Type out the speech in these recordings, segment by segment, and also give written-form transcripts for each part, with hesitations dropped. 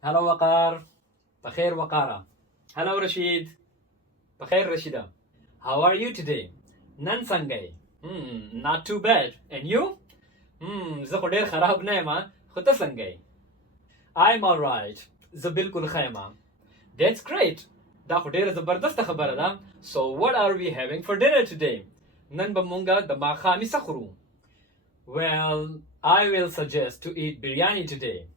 Hello Waqar. Bakhair Waqara. Hello Rashid. Bakhair Rashida. How are you today? Nan sangai. Not too bad. And you? زه خو ډیر خراب نه یم خو ته څنګه یې؟ I'm alright. زه بالکل ښه یم. That's great. دا خو ډیره زبردسته خبره ده. So what are we having for dinner today? نن به مونږه د ماښامي څه خورو؟ Well, I will suggest to eat biryani today.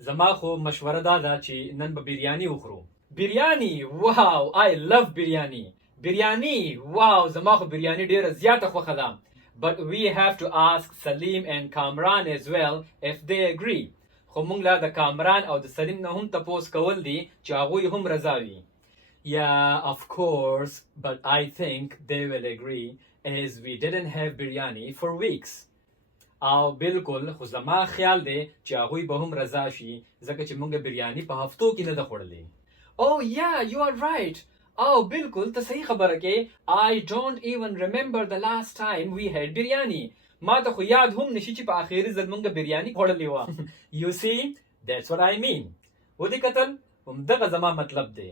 زما خو مشوره دا ده چې نن به بریاني وخورو. بریاني! Wow! I love biryani. بریاني! Wow! زما خو بریاني ډیره زیاته خوښه ده. But we have to ask Salim and Kamran as well if they agree. خو مونږ لا د کامران او د سلیم نه هم تپوس کول دي چې هغوی هم رضا وي. Yeah, of course, but I think they will agree as we didn't have biryani for weeks. او بالکل خو زما خیال دی چې هغوی به هم رضا شي ځکه چې مونږ بریاني په هفتو کې نه ده خوړلې. Oh yeah, you are right. او بالکل ته صحیح خبره کې. I don't even remember the last time we had biryani. ما ته خو یاد هم نشي چې په آخري ځل مونږ بریاني خوړلې وه. You see, that's what I mean. ودې کتل همدغه زما مطلب دی.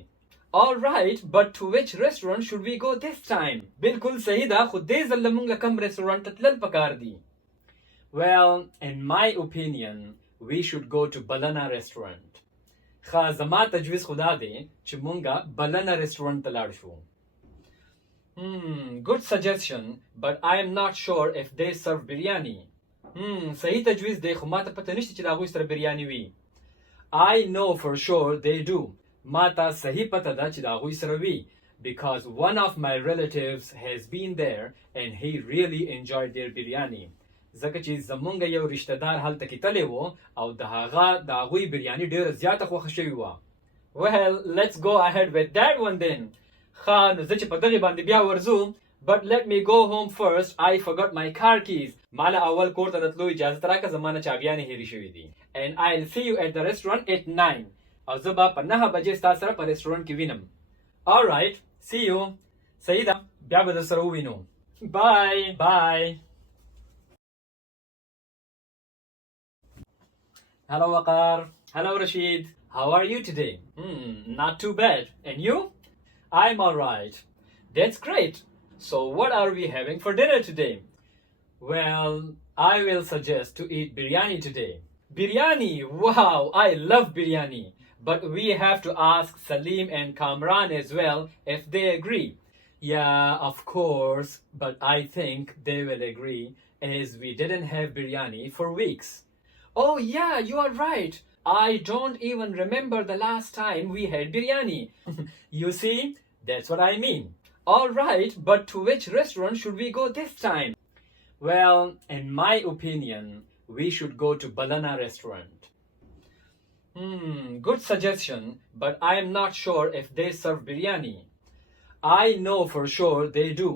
All right, but to which restaurant should we go this time? بالکل صحیح ده خو دې ځل مونږ کوم رستورانت ته تلل پکار دي. Well, in my opinion, we should go to Balana restaurant. خا زما تجویز خدا دی چې مونږه بلنه رستورانت ته لاړ شو. Good suggestion, but I am not sure if they serve biryani. صحیح تجویز دی خو ما ته پته نشته چې د هغوی سره بریاني وي. I know for sure they do. ما ته صحیح پته ده چې د هغوی سره وي. Because one of my relatives has been there and he really enjoyed their biryani. ځکه چې زمونږ یو رشته دار هلته کې تللی و او د هغوی بریاني ډېره زیاته خوښه شوې وه. Well, let's go ahead with that one then. ښه نو زه چې په دغې باندې بیا ورځو. But let me go home first. I forgot my car keys. ما له اول کور ته د تلو اجازت راکړه زما نه چابیانې هېرې شوې دي. And I'll see you at the restaurant at 9. او زه به په 9 بجې ستا سره په رستورانت کې وینم. All right, see you. صحیح ده بیا به در سره ووینو. Bye. Bye. Hello Waqar. Hello Rashid. How are you today? Not too bad. And you? I'm alright. That's great. So what are we having for dinner today? Well, I will suggest to eat biryani today. Biryani! Wow! I love biryani. But we have to ask Salim and Kamran as well if they agree. Yeah, of course, but I think they will agree as we didn't have biryani for weeks. Oh yeah, you are right. I don't even remember the last time we had biryani. You see, that's what I mean. All right, but to which restaurant should we go this time? Well, in my opinion, we should go to Balana restaurant. Good suggestion, but I am not sure if they serve biryani. I know for sure they do,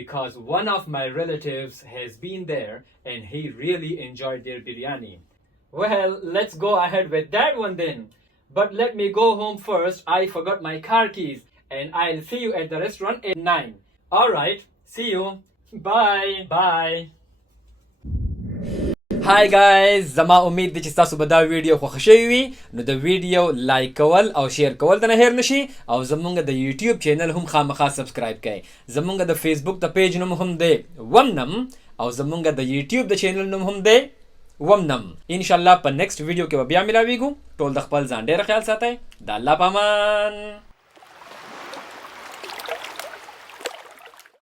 because one of my relatives has been there and he really enjoyed their biryani. Well, let's go ahead with that one then. But let me go home first. I forgot my car keys. And I'll see you at the restaurant at 9. All right, see you. Bye. Bye. Hi guys, زما امید دی چې تاسو به دا ویډیو خوښ شوی وي. نو د ویډیو لایک کول او شیر کول ته نه هیر نشي او زمونږ د یوټیوب چینل هم خامخا سبسکرایب کړئ. زمونږ د فیسبوک د پیج نوم هم دی Wumnum او زمونږ د یوټیوب د چینل نوم هم دی Wumnum. ان شاء الله په نیکسټ ویډیو کې به بیا ملاویږو. ټول د خپل ځان ډېر خیال ساتئ. د الله په امان.